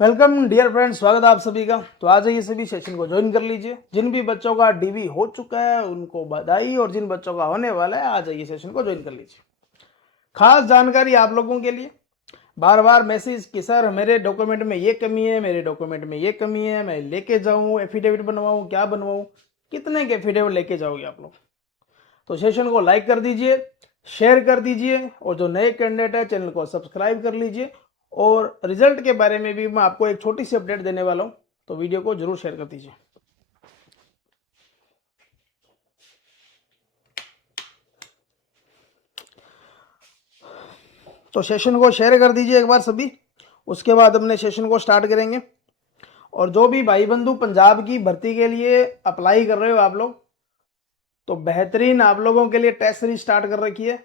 Welcome dear friends, स्वागत है आप सभी का। तो आ जाइए, सभी सेशन को ज्वाइन कर लीजिए। जिन भी बच्चों का डीवी हो चुका है उनको बधाई, और जिन बच्चों का होने वाला है आ जाइए सेशन को ज्वाइन कर लीजिए। खास जानकारी आप लोगों के लिए, बार बार मैसेज कि सर मेरे डॉक्यूमेंट में ये कमी है, मेरे डॉक्यूमेंट में ये कमी है, मैं लेके जाऊँ, एफिडेविट बनवाऊँ, क्या बनवाऊँ, कितने के एफिडेविट लेके जाओगे आप लोग। तो सेशन को लाइक कर दीजिए, शेयर कर दीजिए, और जो नए कैंडिडेट है चैनल को सब्सक्राइब कर लीजिए। और रिजल्ट के बारे में भी मैं आपको एक छोटी सी अपडेट देने वाला हूं, तो वीडियो को जरूर शेयर कर दीजिए। तो सेशन को शेयर कर दीजिए एक बार सभी, उसके बाद अपने सेशन को स्टार्ट करेंगे। और जो भी भाई बंधु पंजाब की भर्ती के लिए अप्लाई कर रहे हो आप लोग, तो बेहतरीन आप लोगों के लिए टेस्ट सीरीज स्टार्ट कर रखी है।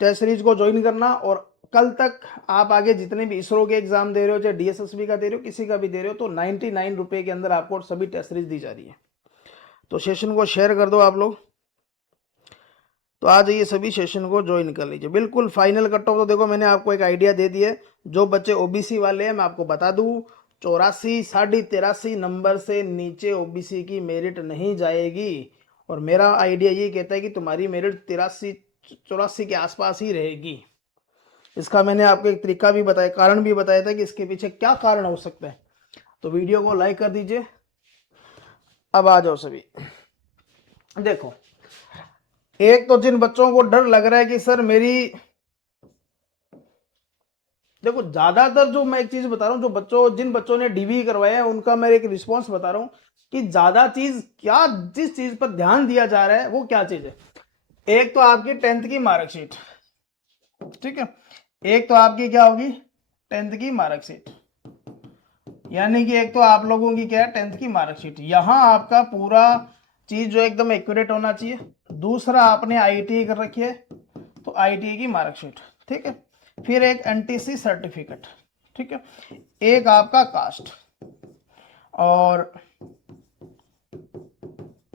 टेस्ट सीरीज को ज्वाइन करना, और कल तक आप आगे जितने भी इसरो के एग्जाम दे रहे हो, चाहे डीएसएसबी का दे रहे हो, किसी का भी दे रहे हो, तो 99 रुपए के अंदर आपको सभी टेस्ट सीरीज दी जा रही है। तो सेशन को शेयर कर दो आप लोग। तो आ जाइए, सभी सेशन को ज्वाइन कर लीजिए। बिल्कुल फाइनल कट ऑफ तो देखो मैंने आपको एक आइडिया दे दिया है। जो बच्चे ओबीसी वाले हैं मैं आपको बता दूं, 84 83 नंबर से नीचे ओबीसी की मेरिट नहीं जाएगी। और मेरा आइडिया ये कहता है कि तुम्हारी मेरिट 84 के आसपास ही रहेगी। इसका मैंने आपको एक तरीका भी बताया, कारण भी बताया था कि इसके पीछे क्या कारण हो सकता है। तो वीडियो को लाइक कर दीजिए। अब आ जाओ सभी। देखो, एक तो जिन बच्चों को डर लग रहा है कि सर मेरी, देखो ज्यादातर जो मैं एक चीज बता रहा हूं, जिन बच्चों ने डीवी करवाया है उनका मैं एक रिस्पॉन्स बता रहा हूं कि ज्यादा चीज क्या, जिस चीज पर ध्यान दिया जा रहा है वो क्या चीज है। एक तो आपकी 10th की मार्कशीट, ठीक है। एक तो आपकी क्या होगी, 10th की मार्कशीट। यानी कि एक तो आप लोगों की क्या है, 10th की मार्कशीट। यहां आपका पूरा चीज जो एकदम एक्यूरेट होना चाहिए। दूसरा, आपने आईटीआई कर रखी है तो आईटीआई की मार्कशीट, ठीक है। फिर एक एनटीसी सर्टिफिकेट, ठीक है। एक आपका कास्ट, और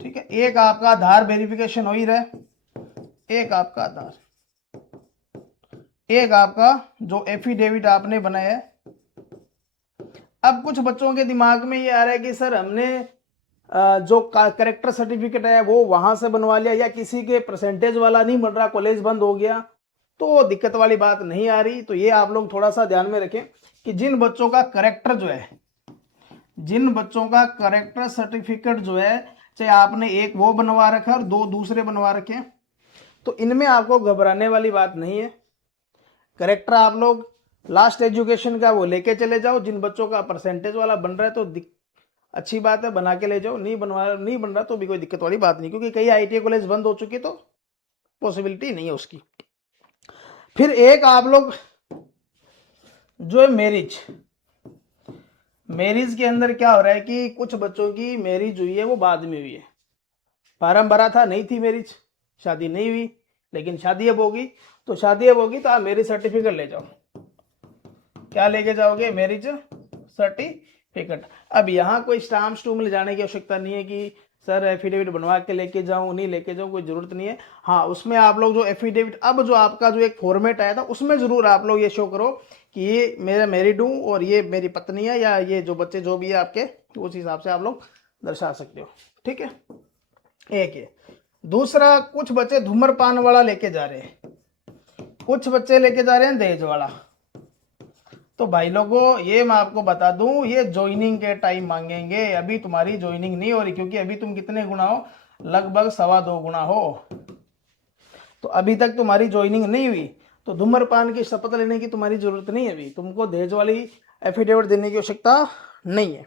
ठीक है, एक आपका आधार वेरिफिकेशन हो ही रहा है, एक आपका आधार, एक आपका जो एफिडेविट आपने बनाया है। अब कुछ बच्चों के दिमाग में ये आ रहा है कि सर हमने जो करेक्टर सर्टिफिकेट है वो वहां से बनवा लिया, या किसी के परसेंटेज वाला नहीं बन रहा, कॉलेज बंद हो गया, तो दिक्कत वाली बात नहीं आ रही। तो ये आप लोग थोड़ा सा ध्यान में रखें कि जिन बच्चों का करेक्टर जो है, जिन बच्चों का करेक्टर सर्टिफिकेट जो है, चाहे आपने एक वो बनवा रखा और दो दूसरे बनवा रखे, तो इनमें आपको घबराने वाली बात नहीं है। करेक्टर आप लोग लास्ट एजुकेशन का वो लेके चले जाओ। जिन बच्चों का परसेंटेज वाला बन रहा है तो अच्छी बात है, बना के ले जाओ। नहीं बन रहा तो भी कोई दिक्कत वाली बात नहीं, क्योंकि कई आईटीआई कॉलेज बंद हो चुके, तो पॉसिबिलिटी नहीं है उसकी। फिर एक आप लोग जो है मैरिज, मैरिज के अंदर क्या हो रहा है कि कुछ बच्चों की मैरिज हुई है वो बाद में हुई है। फार्म भरा था, नहीं थी मैरिज, शादी नहीं हुई, लेकिन शादी अब होगी। तो शादी अब होगी तो आप मैरिज सर्टिफिकेट ले जाओ। क्या लेके जाओगे, मैरिज सर्टिफिकेट। अब यहाँ कोई स्टाम्प स्टूम ले जाने की आवश्यकता नहीं है कि सर एफिडेविट बनवा के लेके जाऊं, नहीं लेके जाऊं, कोई जरूरत नहीं है। हाँ, उसमें आप लोग जो एफिडेविट, अब जो आपका जो एक फॉर्मेट आया था उसमें जरूर आप लोग ये शो करो कि ये मेरा मैरिड हूं और ये मेरी पत्नी है, या ये जो बच्चे जो भी है आपके, उस हिसाब से आप लोग दर्शा सकते हो, ठीक है। एक ये। दूसरा, कुछ बच्चे धूम्रपान वाला लेके जा रहे हैं, कुछ बच्चे लेके जा रहे हैं दहेज वाला। तो भाई लोगों, ये मैं आपको बता दूं, ये ज्वाइनिंग के टाइम मांगेंगे। अभी तुम्हारी ज्वाइनिंग नहीं हो रही, क्योंकि अभी तुम कितने गुना हो, लगभग 2.25 गुना हो। तो अभी तक तुम्हारी ज्वाइनिंग नहीं हुई, तो धूम्रपान की शपथ लेने की तुम्हारी जरूरत नहीं है। अभी तुमको दहेज वाली एफिडेविट देने की आवश्यकता नहीं है,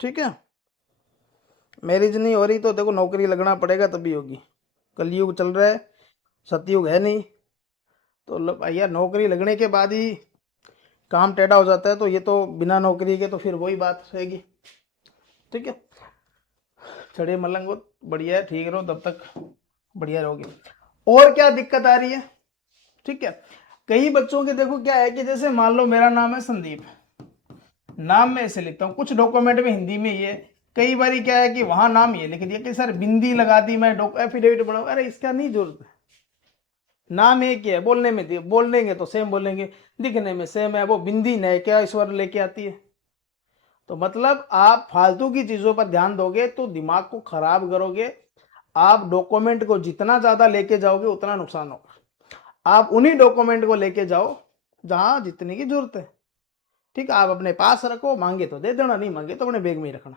ठीक है। मैरिज नहीं हो रही तो देखो नौकरी लगना पड़ेगा, तभी होगी। कलयुग चल रहा है, सतयुग है नहीं। तो भैया नौकरी लगने के बाद ही काम टेढ़ा हो जाता है, तो ये तो बिना नौकरी के तो फिर वही बात रहेगी, ठीक है। छड़े मलंग हो, बढ़िया है, ठीक रहो तब तक, बढ़िया रहोगे। और क्या दिक्कत आ रही है, ठीक है। कई बच्चों के देखो क्या है कि जैसे मान लो मेरा नाम है संदीप, नाम में ऐसे लिखता हूँ, कुछ डॉक्यूमेंट में हिंदी में ये, कई बार क्या है कि वहां नाम ये लिख दिया कि सर बिंदी लगा दी मैं एफिडेविट बनाऊ। अरे इसका नहीं जरूरत है, नाम एक ही है, बोलने में बोलेंगे तो सेम बोलेंगे, दिखने में सेम है। वो बिंदी नए क्या स्वर लेके आती है। तो मतलब आप फालतू की चीजों पर ध्यान दोगे तो दिमाग को खराब करोगे। आप डॉक्यूमेंट को जितना ज्यादा लेके जाओगे उतना नुकसान होगा। आप उन्हीं डॉक्यूमेंट को लेके जाओ जहां जितने की जरूरत है। ठीक है, आप अपने पास रखो, मांगे तो दे देना, नहीं मांगे तो अपने बैग में ही रखना।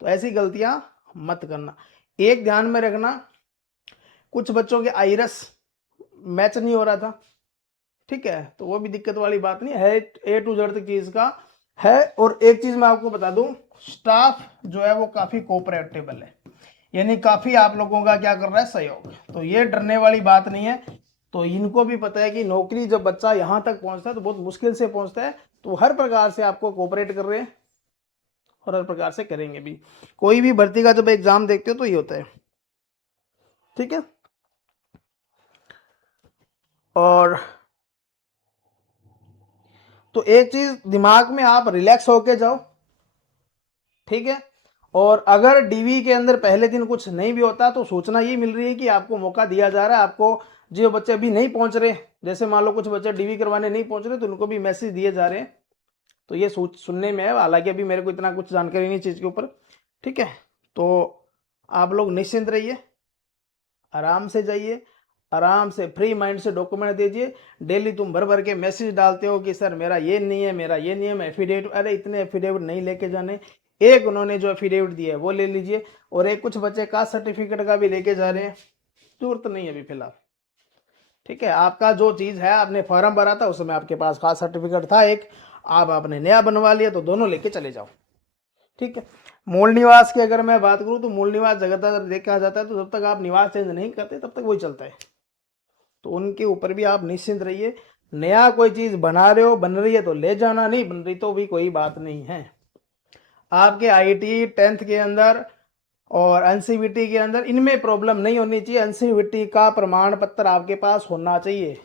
तो ऐसी गलतियां मत करना। एक ध्यान में रखना, कुछ बच्चों के आइरस मैच नहीं हो रहा था, ठीक है, तो वो भी दिक्कत वाली बात नहीं है, ए टू जेड तक चीज का है। और एक चीज मैं आपको बता दूं, स्टाफ जो है वो काफी कोऑपरेटेबल है, यानी काफी आप लोगों का क्या कर रहा है, सहयोग। तो ये डरने वाली बात नहीं है। तो इनको भी पता है कि नौकरी जब बच्चा यहां तक पहुंचता है तो बहुत मुश्किल से पहुंचता है, तो हर प्रकार से आपको कोऑपरेट कर रहे हैं और हर प्रकार से करेंगे भी। कोई भी भर्ती का जब एग्जाम देखते हो तो ये होता है, ठीक है। और तो एक चीज दिमाग में आप रिलैक्स होके जाओ, ठीक है। और अगर डीवी के अंदर पहले दिन कुछ नहीं भी होता तो सूचना ये मिल रही है कि आपको मौका दिया जा रहा है। आपको जो बच्चे अभी नहीं पहुंच रहे, जैसे मान लो कुछ बच्चे डीवी करवाने नहीं पहुंच रहे, तो उनको भी मैसेज दिए जा रहे हैं। तो ये सुनने में है, हालांकि अभी मेरे को इतना कुछ जानकारी नहीं चीज़ के ऊपर, ठीक है। तो आप लोग निश्चिंत रहिए, आराम से जाइए, आराम से फ्री माइंड से डॉक्यूमेंट दीजिए। डेली तुम भर भर के मैसेज डालते हो कि सर मेरा ये नहीं है, मेरा ये नहीं है, मैं एफिडेविट, अरे इतने एफिडेविट नहीं लेके जाने। एक उन्होंने जो एफिडेविट दिया है वो ले लीजिए, और एक कुछ बच्चे कास्ट सर्टिफिकेट का भी लेके जा रहे हैं, जरूरत नहीं है अभी फिलहाल, ठीक है। आपका जो चीज़ है, आपने फॉर्म भरा था उसमें आपके पास कास्ट सर्टिफिकेट था एक, आप आपने नया बनवा लिया, तो दोनों लेके चले जाओ, ठीक है। मूल निवास की अगर मैं बात करूं तो मूल निवास जगह देखा जाता है, तो जब तक आप निवास चेंज नहीं करते तब तक वही चलता है। तो उनके ऊपर भी आप निश्चिंत रहिए। नया कोई चीज बना रहे हो, बन रही है तो ले जाना, नहीं बन रही तो भी कोई बात नहीं है। आपके आईटी 10th के अंदर और एनसीवीटी के अंदर इनमें प्रॉब्लम नहीं होनी चाहिए। एनसीवीटी का प्रमाण पत्र आपके पास होना चाहिए।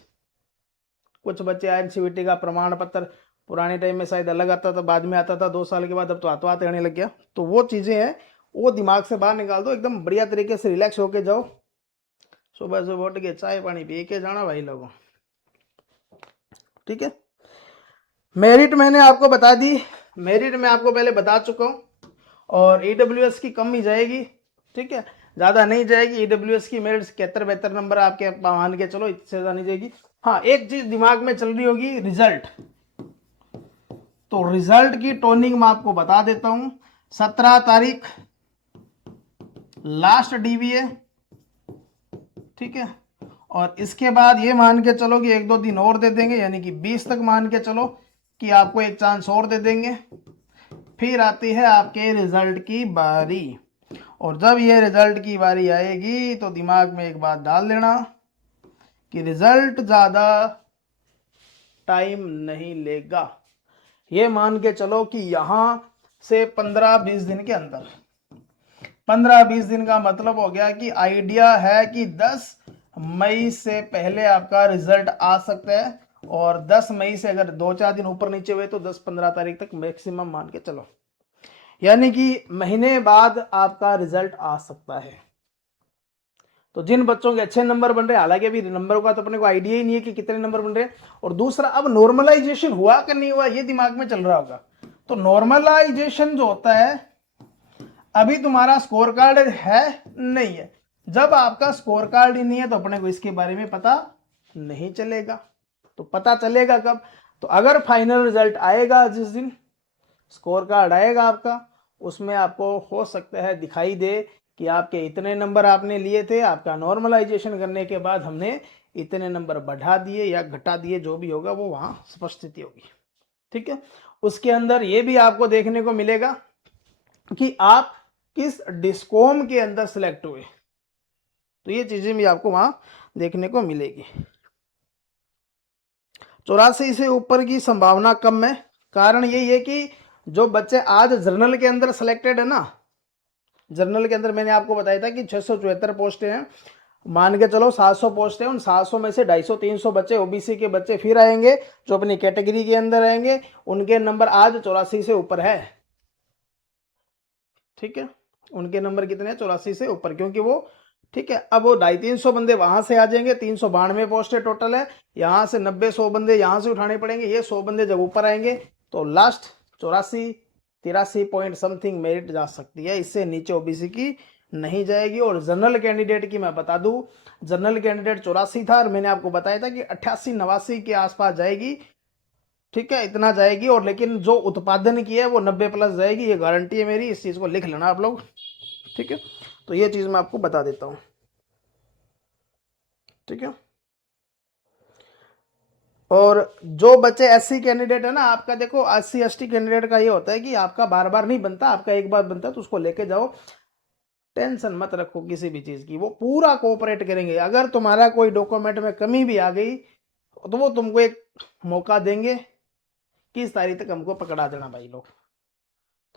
कुछ बच्चे एनसीवीटी का प्रमाण पत्र पुराने टाइम में शायद अलग आता था, बाद में आता था 2 साल के बाद, अब तो हाथों हाथ आने लग गया। तो वो चीजें हैं, वो दिमाग से बाहर निकाल दो, एकदम बढ़िया तरीके से रिलैक्स होके जाओ। सुबह सुबह उठ के चाय पानी पी के जाना भाई लोगों, ठीक है। मेरिट मैंने आपको बता दी, मेरिट मैं आपको पहले बता चुका हूँ। और ईडब्ल्यूएस की कम ही जाएगी, ठीक है, ज़्यादा नहीं जाएगी। ईडब्ल्यूएस की मेरिट 71-72 नंबर आपके मान के चलो, इससे ज़्यादा नहीं जाएगी। हाँ, एक चीज़ दिमाग में चल रही होगी, रिजल्ट। तो रिजल्ट की टोनिंग मैं आपको बता देता हूँ। 17 तारीख लास्ट डीवीए, ठीक है। और इसके बाद ये मान के चलो कि 1-2 दिन और दे देंगे, यानी कि 20 तक मान के चलो कि आपको एक चांस और दे देंगे। फिर आती है आपके रिजल्ट की बारी। और जब ये रिजल्ट की बारी आएगी तो दिमाग में एक बात डाल देना कि रिजल्ट ज़्यादा टाइम नहीं लेगा। ये मान के चलो कि यहां से 15-20 दिन के अंदर, 15-20 दिन का मतलब हो गया कि आइडिया है कि 10 मई से पहले आपका रिजल्ट आ सकता है। और 10 मई से अगर 2-4 दिन ऊपर नीचे हुए तो 10-15 तारीख तक मैक्सिमम मान के चलो, यानी कि महीने बाद आपका रिजल्ट आ सकता है। तो जिन बच्चों के अच्छे नंबर बन रहे हैं, हालांकि अभी नंबर का तो अपने को आइडिया ही नहीं है कि कितने नंबर बन रहे हैं, और दूसरा अब नॉर्मलाइजेशन हुआ कि नहीं हुआ ये दिमाग में चल रहा होगा। तो नॉर्मलाइजेशन जो होता है, अभी तुम्हारा स्कोर कार्ड है नहीं है, जब आपका स्कोर कार्ड ही नहीं है तो अपने को इसके बारे में पता नहीं चलेगा। तो पता चलेगा कब? तो अगर फाइनल रिजल्ट आएगा, जिस दिन स्कोर कार्ड आएगा आपका, उसमें आपको हो सकता है दिखाई दे कि आपके इतने नंबर आपने लिए थे, आपका नॉर्मलाइजेशन करने के बाद हमने इतने नंबर बढ़ा दिए या घटा दिए, जो भी होगा वो वहां स्पष्ट स्थिति होगी, ठीक है। उसके अंदर ये भी आपको देखने को मिलेगा कि आप किस डिस्कॉम के अंदर सिलेक्ट हुए, तो ये चीजें भी आपको वहां देखने को मिलेगी। 84 से ऊपर की संभावना कम है। कारण यही है कि जो बच्चे आज जर्नल के अंदर सिलेक्टेड है ना, जर्नल के अंदर मैंने आपको बताया था कि 674 पोस्टें हैं, मान के चलो 700 पोस्ट है, उन 700 में से 250-300 बच्चे ओबीसी के बच्चे फिर आएंगे जो अपनी कैटेगरी के अंदर आएंगे, उनके नंबर आज 84 से ऊपर है, ठीक है। उनके नंबर कितने हैं? 84 से ऊपर, क्योंकि वो ठीक है। अब वो 250-300 बंदे वहां से आ जाएंगे, 392 पोस्टें टोटल है, यहाँ से 90-100 बंदे यहाँ से उठाने पड़ेंगे, ये 100 बंदे जब ऊपर आएंगे तो लास्ट 84-83 पॉइंट समथिंग मेरिट जा सकती है, इससे नीचे ओबीसी की नहीं जाएगी। और जनरल कैंडिडेट की मैं बता दूं, जनरल कैंडिडेट 84 था और मैंने आपको बताया था कि 88-89 के आसपास जाएगी, ठीक है, इतना जाएगी। और लेकिन जो उत्पादन की है वो 90+ जाएगी, ये गारंटी है मेरी, इस चीज़ को लिख लेना आप लोग, ठीक है। तो ये चीज़ मैं आपको बता देता हूँ, ठीक है। और जो बच्चे एससी कैंडिडेट है ना, आपका देखो एससी एसटी कैंडिडेट का ये होता है कि आपका बार बार नहीं बनता, आपका एक बार बनता है तो उसको लेके जाओ, टेंशन मत रखो किसी भी चीज़ की, वो पूरा कोऑपरेट करेंगे। अगर तुम्हारा कोई डॉक्यूमेंट में कमी भी आ गई तो वो तुमको एक मौका देंगे कि इस तारीख तक हमको पकड़ा देना भाई लोग।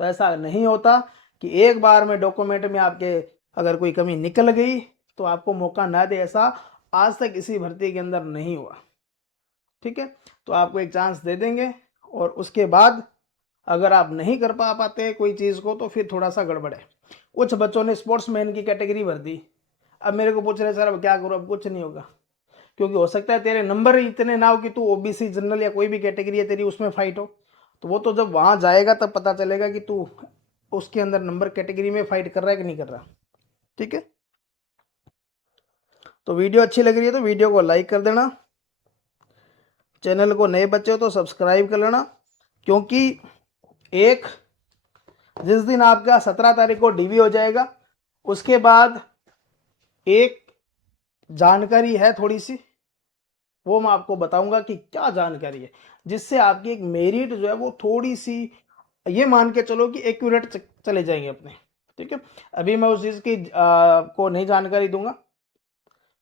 तो ऐसा नहीं होता कि एक बार में डॉक्यूमेंट में आपके अगर कोई कमी निकल गई तो आपको मौका ना दे, ऐसा आज तक किसी भर्ती के अंदर नहीं हुआ, ठीक है। तो आपको एक चांस दे देंगे और उसके बाद अगर आप नहीं कर पाते कोई चीज़ को तो फिर थोड़ा सा गड़बड़ है। कुछ बच्चों ने स्पोर्ट्समैन की कैटेगरी भर दी, अब मेरे को पूछ रहे सर अब क्या करूँ, अब कुछ नहीं होगा, क्योंकि हो सकता है तेरे नंबर ही इतने ना हो कि तू ओबीसी जनरल या कोई भी कैटेगरी है तेरी उसमें फाइट हो, तो वो तो जब वहाँ जाएगा तब पता चलेगा कि तू उसके अंदर नंबर कैटेगरी में फाइट कर रहा है कि नहीं कर रहा, ठीक है। तो वीडियो अच्छी लग रही है तो वीडियो को लाइक कर देना, चैनल को नए बच्चे हो तो सब्सक्राइब कर लेना, क्योंकि एक जिस दिन आपका 17 तारीख को डीवी हो जाएगा उसके बाद एक जानकारी है थोड़ी सी, वो मैं आपको बताऊंगा कि क्या जानकारी है, जिससे आपकी एक मेरिट जो है वो थोड़ी सी, ये मान के चलो कि एक्यूरेट चले जाएंगे अपने, ठीक है। अभी मैं उस चीज़ की को नहीं जानकारी दूंगा,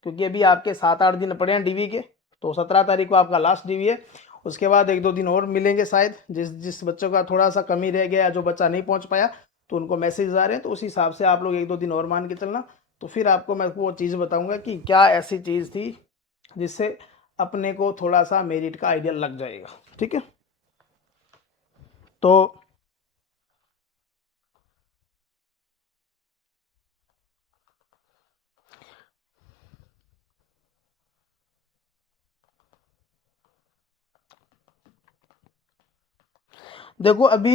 क्योंकि अभी आपके 7-8 दिन पड़े हैं डीवी के, तो 17 तारीख को आपका लास्ट डीवी है, उसके बाद 1-2 दिन और मिलेंगे शायद, जिस बच्चों का थोड़ा सा कमी रह गया, जो बच्चा नहीं पहुंच पाया तो उनको मैसेज आ रहे हैं, तो उस हिसाब से आप लोग 1-2 दिन और मान के चलना, तो फिर आपको मैं वो चीज़ बताऊंगा कि क्या ऐसी चीज़ थी जिससे अपने को थोड़ा सा मेरिट का आइडिया लग जाएगा, ठीक है। तो देखो अभी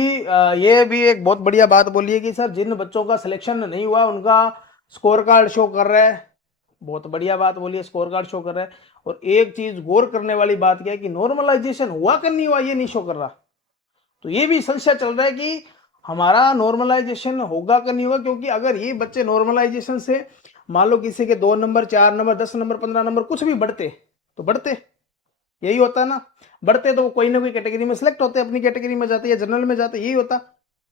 ये भी एक बहुत बढ़िया बात बोली है कि सर जिन बच्चों का सिलेक्शन नहीं हुआ उनका स्कोर कार्ड शो कर रहा है, बहुत बढ़िया बात बोली है, स्कोर कार्ड शो कर रहा है। और एक चीज गौर करने वाली बात क्या है कि नॉर्मलाइजेशन हुआ कि नहीं हुआ ये नहीं शो कर रहा, तो ये भी संशय चल रहा है कि हमारा नॉर्मलाइजेशन होगा कि नहीं होगा, क्योंकि अगर ये बच्चे नॉर्मलाइजेशन से मान लो किसी के 2 नंबर 4 नंबर 10 नंबर 15 नंबर कुछ भी बढ़ते तो बढ़ते, यही होता ना, बढ़ते तो कोई ना कोई कैटेगरी में सिलेक्ट होते, अपनी कैटेगरी में जाते या जनरल में जाते, यही होता।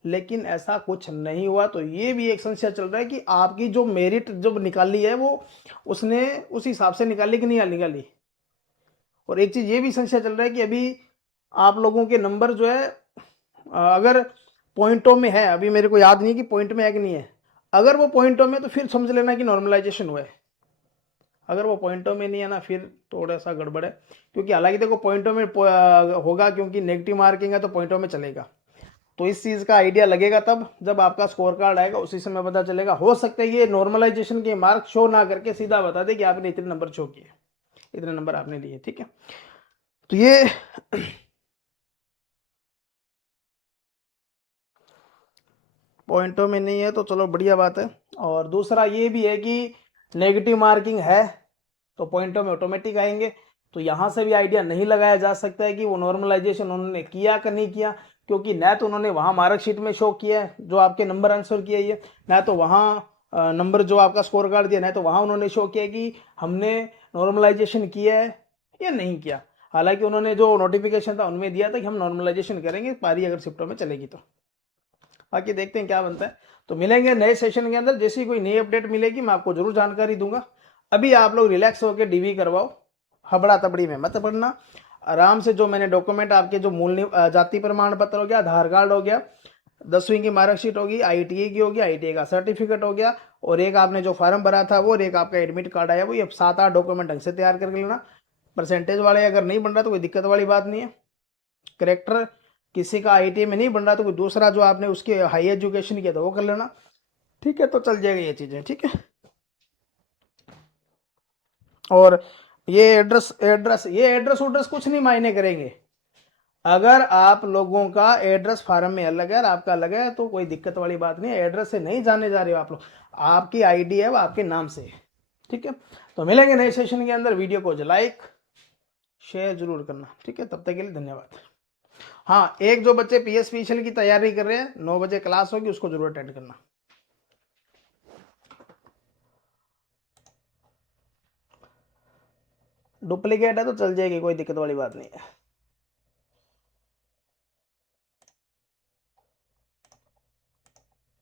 लेकिन ऐसा कुछ नहीं हुआ, तो ये भी एक संशय चल रहा है कि आपकी जो मेरिट जब निकाली है वो उसने उस हिसाब से निकाली कि नहीं निकाली। और एक चीज ये भी संशय चल रहा है कि अभी आप लोगों के नंबर जो है अगर पॉइंटों में है, अभी मेरे को याद नहीं कि पॉइंट में है कि नहीं है, अगर वो पॉइंटों में तो फिर समझ लेना कि नॉर्मलाइजेशन हुआ है, अगर वो पॉइंटों में नहीं है ना फिर थोड़ा सा गड़बड़ है। क्योंकि हालांकि देखो पॉइंटों में होगा, क्योंकि नेगेटिव मार्किंग है तो पॉइंटों में चलेगा, तो इस चीज़ का आइडिया लगेगा तब जब आपका स्कोर कार्ड आएगा, उसी समय पता चलेगा। हो सकता है ये नॉर्मलाइजेशन के मार्क शो ना करके सीधा बता दे कि आपने इतने नंबर शो किए, इतने नंबर आपने लिए, ठीक है। तो ये पॉइंटों में नहीं है तो चलो बढ़िया बात है। और दूसरा ये भी है कि नेगेटिव मार्किंग है तो पॉइंटों में ऑटोमेटिक आएंगे, तो यहाँ से भी आइडिया नहीं लगाया जा सकता है कि वो नॉर्मलाइजेशन उन्होंने किया कि नहीं किया, क्योंकि न तो उन्होंने वहाँ मार्कशीट में शो किया है जो आपके नंबर आंसर किया है, न तो वहाँ नंबर जो आपका स्कोर कार्ड दिया, न तो वहाँ उन्होंने शो किया कि हमने नॉर्मलाइजेशन किया है या नहीं किया। हालांकि उन्होंने जो नोटिफिकेशन था उनमें दिया था कि हम नॉर्मलाइजेशन करेंगे पारी अगर शिफ्टों में चलेगी तो। बाकी देखते हैं क्या बनता है, तो मिलेंगे नए सेशन के अंदर, जैसी कोई नई अपडेट मिलेगी मैं आपको जरूर जानकारी दूंगा। अभी आप लोग रिलैक्स होकर डीवी करवाओ, हबड़ा तबड़ी में मत पड़ना, आराम से जो मैंने डॉक्यूमेंट आपके जो जाति प्रमाण पत्र हो गया, आधार कार्ड हो गया, 10वीं की मार्कशीट होगी, आईटीआई की होगी, आईटीआई का सर्टिफिकेट हो गया, और एक आपने जो फॉर्म भरा था वो, और एक आपका एडमिट कार्ड आया वो, ये 7-8 डॉक्यूमेंट ढंग से तैयार करके लेना। परसेंटेज वाले अगर नहीं बन रहा तो कोई दिक्कत वाली बात नहीं है। करेक्टर किसी का आईटीआई में नहीं बन रहा तो कोई दूसरा जो आपने उसके हाई एजुकेशन किया था वो कर लेना, ठीक है। तो चल जाएगा ये चीज़ें, ठीक है। और ये एड्रेस उड्रेस कुछ नहीं मायने करेंगे। अगर आप लोगों का एड्रेस फार्म में अलग है और आपका अलग है तो कोई दिक्कत वाली बात नहीं है, एड्रेस से नहीं जाने जा रहे हो आप लोग, आपकी आईडी है वो आपके नाम से है। ठीक है, तो मिलेंगे नए सेशन के अंदर। वीडियो को लाइक शेयर जरूर करना। ठीक है, तब तक के लिए धन्यवाद। हाँ, एक जो बच्चे पीएसपीएल की तैयारी कर रहे हैं, 9 बजे क्लास होगी, उसको जरूर अटेंड करना। डुप्लीकेट है तो चल जाएगी, कोई दिक्कत वाली बात नहीं है।